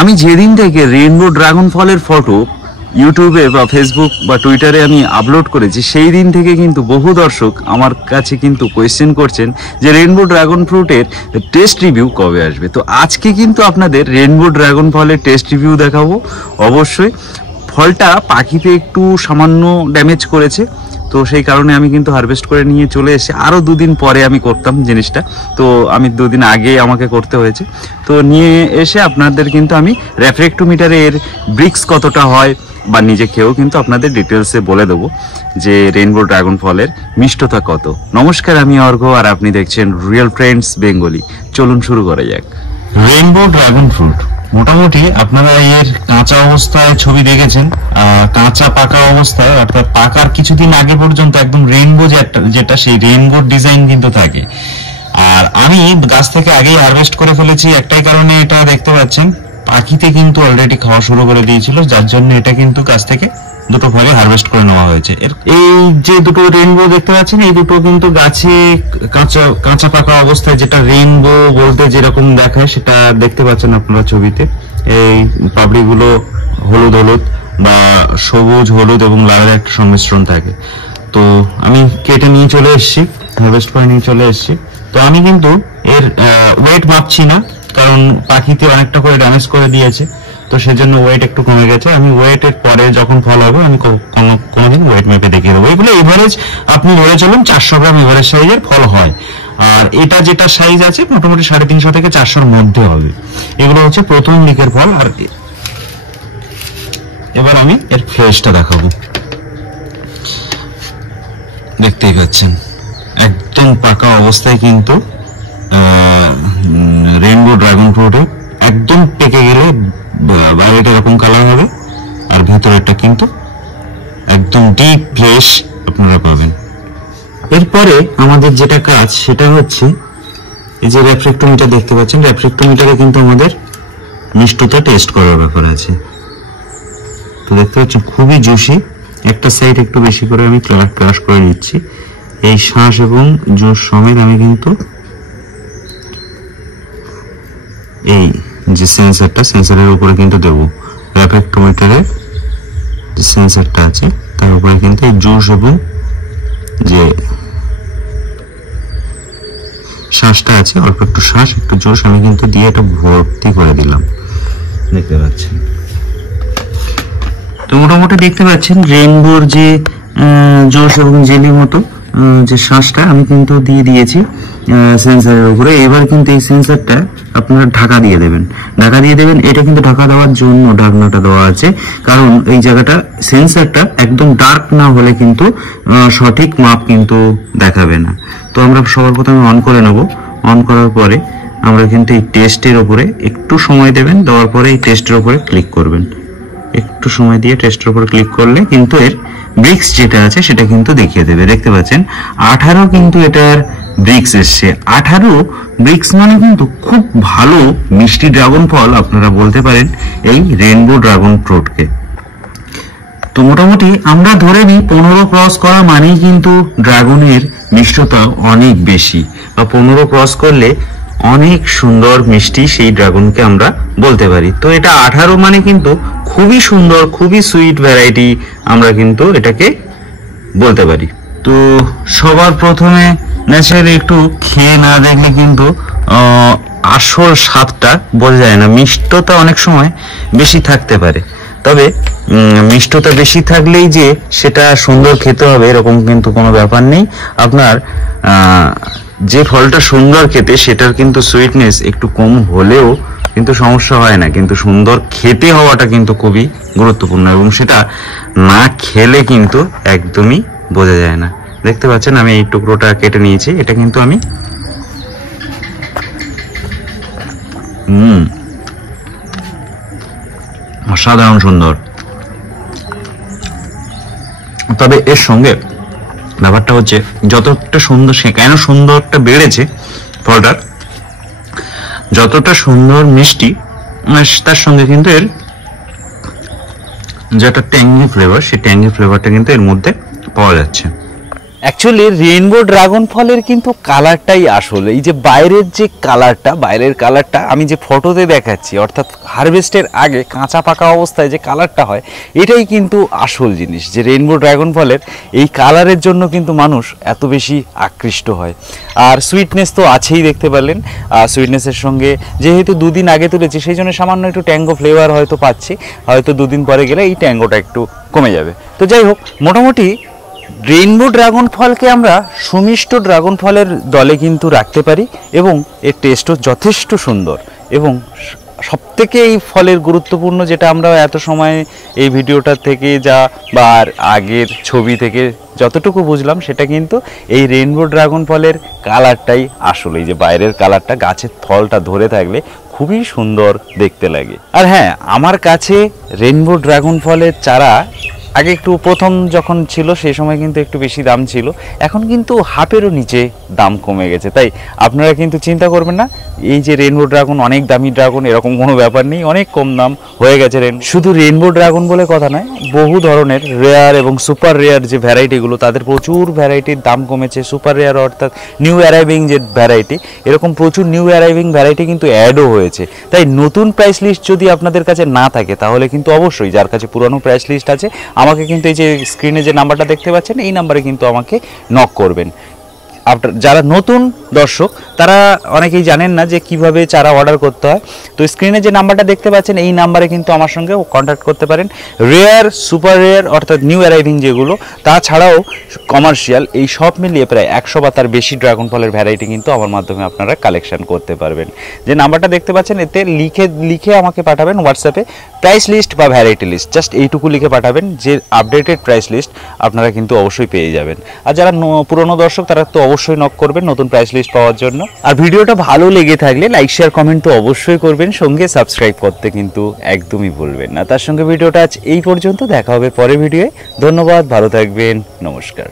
আমি যেদিন থেকে রেইনবো ড্রাগন ফলের ফটো ইউটিউবে বা ফেসবুক বা টুইটারে আমি আপলোড করেছি, সেই দিন থেকে কিন্তু বহু দর্শক আমার কাছে কিন্তু কোয়েশ্চেন করছেন যে রেইনবো ড্রাগন ফ্রুটের টেস্ট রিভিউ কবে আসবে। তো আজকে কিন্তু আপনাদের রেইনবো ড্রাগন ফলের টেস্ট রিভিউ দেখাবো। অবশ্যই ফলটা পাখিতে একটু সামান্য ড্যামেজ করেছে, তো সেই কারণে আমি কিন্তু হারভেস্ট করে নিয়ে চলে এসে আরও দুদিন পরে আমি করতাম জিনিসটা, তো আমি দুদিন আগে আমাকে করতে হয়েছে। তো নিয়ে এসে আপনাদের কিন্তু আমি রেফ্রেক্টোমিটারের ব্রিক্স কতটা হয় বা নিজে খেয়েও কিন্তু আপনাদের ডিটেলসে বলে দেবো যে রেইনবো ড্রাগন ফলের মিষ্টতা কত। নমস্কার, আমি অর্ঘ আর আপনি দেখছেন রিয়েল ফ্রেন্ডস বেঙ্গলি। চলুন শুরু করা যাক। রেইনবো ড্রাগন ফ্রুট মোটামুটি আপনারা এর কাঁচা অবস্থায় ছবি দেখেছেন, কাঁচা পাকা অবস্থায় অর্থাৎ পাকার কিছুদিন আগে পর্যন্ত একদম রেইনবো যেটা সেই রেইনবোর ডিজাইন কিন্তু থাকে। আর আমি গাছ থেকে আগেই হারভেস্ট করে ফেলেছি, একটাই কারণে এটা দেখতে পাচ্ছেন পাখিতে কিন্তু অলরেডি খাওয়া শুরু করে দিয়েছিল, যার জন্য এটা কিন্তু গাছ থেকে দুটো ফলে হারভেস্ট করে নেওয়া হয়েছে। এই যে দুটো রেইনবো দেখতে পাচ্ছেন, এই দুটো কিন্তু গাছে কাঁচা পাকা অবস্থায় যেটা রেইনবো বলতে যেরকম দেখায় সেটা দেখতে পাচ্ছেন আপনারা ছবিতে। এই পাপড়িগুলো হলুদ হলুদ বা সবুজ হলুদ এবং লালের একটা সংমিশ্রণ থাকে। তো আমি কেটে নিয়ে চলে এসেছি, হারভেস্ট করে নিয়ে চলে এসেছি। তো আমি কিন্তু এর ওয়েট মাপছি না, কারণ পাখিতে অনেকটা করে ড্যামেজ করে দিয়েছে, তো সেজন্য ওয়েট একটু কমে গেছে। আমি ওয়েটের পরে যখন ফল হবে আমি কোনোদিন ওয়েট মেপে দেখিয়ে দেবো। এগুলো এভারেজ আপনি ধরে চলুন 400 গ্রাম এভারেজ সাইজের ফল হয়, আর এটা যেটা সাইজ আছে মোটামুটি 350 থেকে 400-র মধ্যে হবে। এগুলো হচ্ছে প্রথম দিকের ফল। আর এবার আমি এর ফ্লেশটা দেখাবো। দেখতেই পাচ্ছেন একদম পাকা অবস্থায় কিন্তু রেইনবো ড্রাগন ফ্রুটে একদম পেকে গেলে বাইরেটা এরকম কালার হবে, আর ভেতরেরটা কিন্তু একদম ডিপ ফ্লেশ আপনারা পাবেন। এরপরে আমাদের যেটা কাজ সেটা হচ্ছে এই যে রেফ্রেক্টোমিটার দেখতে পাচ্ছেন, রেফ্রেক্টোমিটারে কিন্তু আমাদের মিষ্টতা টেস্ট করার ব্যাপার আছে। তো দেখতে পাচ্ছেন খুবই জুসি, একটা সাইড একটু বেশি করে আমি ক্রাশ করে নিচ্ছি। এই শ্বাস এবং জুস সমেত আমি কিন্তু এই যে সেন্সরের উপরে কিন্তু দেবো, রেফ্রেক্টোমিটারের যে সেন্সরটা আছে তার উপরে কিন্তু এই জুস এবং যে শ্বাসটা আছে, অল্প একটু শ্বাস একটু জুস আমি কিন্তু দিয়ে এটা ভর্তি করে দিলাম, দেখতে পাচ্ছেন। তো মোটামুটি দেখতে পাচ্ছেন রেইনবোর যে জুস এবং জেলি মতো যে শ্বাসটা আমি কিন্তু দিয়ে দিয়েছি সেন্সরের উপরে। এবার কিন্তু এই সেন্সরটা আপনারা ঢাকা দিয়ে দেবেন। এটা কিন্তু ঢাকা দেওয়ার জন্য ঢাকনাটা দেওয়া আছে, কারণ এই জায়গাটা সেন্সরটা একদম ডার্ক না হলে কিন্তু সঠিক মাপ কিন্তু দেখাবে না। তো আমরা সবার প্রথমে অন করে নেব। অন করার পরে আমরা কিন্তু এই টেস্টের উপরে একটু সময় দেবেন, দেওয়ার পরে এই টেস্টের উপরে ক্লিক করবেন। একটু সময় দিয়ে টেস্টের উপর ক্লিক করলে কিন্তু এর ব্রিক্স যেটা আছে সেটা কিন্তু দেখিয়ে দেবে। দেখতে পাচ্ছেন 18 কিন্তু এটার ব্রিক্স এসছে। 18 ব্রিক্স মানে কিন্তু খুব ভালো মিষ্টি ড্রাগন ফল আপনারা বলতে পারেন এই রেইনবো ড্রাগন ফ্রুটকে। তো মোটামুটি আমরা ধরে নিই 15 ক্রস করা মানেই কিন্তু ড্রাগনের মিষ্টতা অনেক বেশি, বা 15 ক্রস করলে অনেক সুন্দর মিষ্টি সেই ড্রাগনকে আমরা বলতে পারি। তো এটা 18 মানে কিন্তু খুবই সুন্দর, খুবই সুইট ভ্যারাইটি আমরা কিন্তু এটাকে বলতে পারি। তো সবার প্রথমে ন্যাচারালি একটু খেয়ে না দেখলে কিন্তু আসল স্বাদটা বোঝা যায় না। মিষ্টতা অনেক সময় বেশি থাকতে পারে, তবে মিষ্টতা বেশি থাকলেই যে সেটা সুন্দর খেতে হবে এরকম কিন্তু কোনো ব্যাপার নেই। আপনার যে ফলটা সুন্দর খেতে সেটার কিন্তু সুইটনেস একটু কম হলেও কিন্তু সমস্যা হয় না, কিন্তু সুন্দর খেতে হওয়াটা কিন্তু খুবই গুরুত্বপূর্ণ, এবং সেটা না খেলে কিন্তু একদমই বোঝা যায় না। দেখতে পাচ্ছেন আমি এই টুকরোটা কেটে নিয়েছি, এটা কিন্তু আমি অসাধারণ সুন্দর। তবে এর সঙ্গে ব্যাপারটা হচ্ছে যতটা সুন্দর, সে কেন সুন্দরটা বেড়েছে ফলটার, যতটা সুন্দর মিষ্টি তার সঙ্গে কিন্তু এর যেটা ট্যাঙ্গি ফ্লেভার, সেই ট্যাঙ্গি ফ্লেভারটা কিন্তু এর মধ্যে পাওয়া যাচ্ছে। অ্যাকচুয়ালি রেইনবো ড্রাগন ফলের কিন্তু কালারটাই আসল। এই যে বাইরের যে কালারটা, বাইরের কালারটা আমি যে ফটোতে দেখাচ্ছি, অর্থাৎ হারভেস্টের আগে কাঁচা পাকা অবস্থায় যে কালারটা হয়, এটাই কিন্তু আসল জিনিস। যে রেইনবো ড্রাগন ফলের এই কালারের জন্য কিন্তু মানুষ এত বেশি আকৃষ্ট হয়। আর সুইটনেস তো আছেই, দেখতে পারলেন। সুইটনেসের সঙ্গে যেহেতু দুদিন আগে তুলেছি, সেই জন্য সামান্য একটু ট্যাঙ্গো ফ্লেভার হয়তো পাচ্ছি, হয়তো দুদিন পরে গেলে এই ট্যাঙ্গোটা একটু কমে যাবে। তো যাই হোক, মোটামুটি রেইনবো ড্রাগন ফলকে আমরা সুমিষ্ট ড্রাগন ফলের দলে কিন্তু রাখতে পারি, এবং এর টেস্টও যথেষ্ট সুন্দর। এবং সবথেকে এই ফলের গুরুত্বপূর্ণ যেটা আমরা এত সময় এই ভিডিওটা থেকে যা বা আগের ছবি থেকে যতটুকু বুঝলাম, সেটা কিন্তু এই রেইনবো ড্রাগন ফলের কালারটাই আসলে, এই যে বাইরের কালারটা, গাছের ফলটা ধরে থাকলে খুবই সুন্দর দেখতে লাগে। আর হ্যাঁ, আমার কাছে রেইনবো ড্রাগন ফলের চারা আগে একটু প্রথম যখন ছিল সেই সময় কিন্তু একটু বেশি দাম ছিল, এখন কিন্তু হাফেরও নিচে দাম কমে গেছে। তাই আপনারা কিন্তু চিন্তা করবেন না, এই যে রেইনবো ড্রাগন অনেক দামি ড্রাগন এরকম কোনো ব্যাপার নেই, অনেক কম দাম হয়ে গেছে। শুধু রেইনবো ড্রাগন বলে কথা নয়, বহু ধরনের রেয়ার এবং সুপার রেয়ার যে ভ্যারাইটিগুলো, তাদের প্রচুর ভ্যারাইটির দাম কমেছে। সুপার রেয়ার অর্থাৎ নিউ অ্যারাইভিং যে ভ্যারাইটি, এরকম প্রচুর নিউ অ্যারাইভিং ভ্যারাইটি কিন্তু অ্যাডও হয়েছে। তাই নতুন প্রাইস লিস্ট যদি আপনাদের কাছে না থাকে, তাহলে কিন্তু অবশ্যই যার কাছে পুরনো প্রাইস লিস্ট আছে, আমাকে কিন্তু এই যে স্ক্রিনে যে নাম্বারটা দেখতে পাচ্ছেন, এই নাম্বারে কিন্তু আমাকে নক করবেন। আপনার যারা নতুন দর্শক, তারা অনেকেই জানেন না যে কিভাবে চারা অর্ডার করতে হয়। তো স্ক্রিনে যে নাম্বারটা দেখতে পাচ্ছেন, এই নাম্বারে কিন্তু আমার সঙ্গে কন্ট্যাক্ট করতে পারেন। রেয়ার, সুপার রেয়ার অর্থাৎ নিউ অ্যারাইভিং যেগুলো, তাছাড়াও কমার্শিয়াল, এই সব মিলিয়ে প্রায় 100 বা তার বেশি ড্রাগন ফলের ভ্যারাইটি কিন্তু আমার মাধ্যমে আপনারা কালেকশন করতে পারবেন। যে নাম্বারটা দেখতে পাচ্ছেন, এতে লিখে আমাকে পাঠাবেন হোয়াটসঅ্যাপে প্রাইস লিস্ট বা ভ্যারাইটি লিস্ট, জাস্ট এইটুকু লিখে পাঠাবেন, যে আপডেটেড প্রাইস লিস্ট আপনারা কিন্তু অবশ্যই পেয়ে যাবেন। আর যারা পুরনো দর্শক, তারা তো অবশ্যই নক করবেন নতুন প্রাইস লিস্ট পাওয়ার জন্য। আর ভিডিওটা ভালো লেগে থাকলে লাইক, শেয়ার, কমেন্ট তো অবশ্যই করবেন, সঙ্গে সাবস্ক্রাইব করতে কিন্তু একদমই ভুলবেন না। তার সঙ্গে ভিডিওটা আজ এই পর্যন্ত, দেখা হবে পরের ভিডিওয়ে। ধন্যবাদ, ভালো থাকবেন, নমস্কার।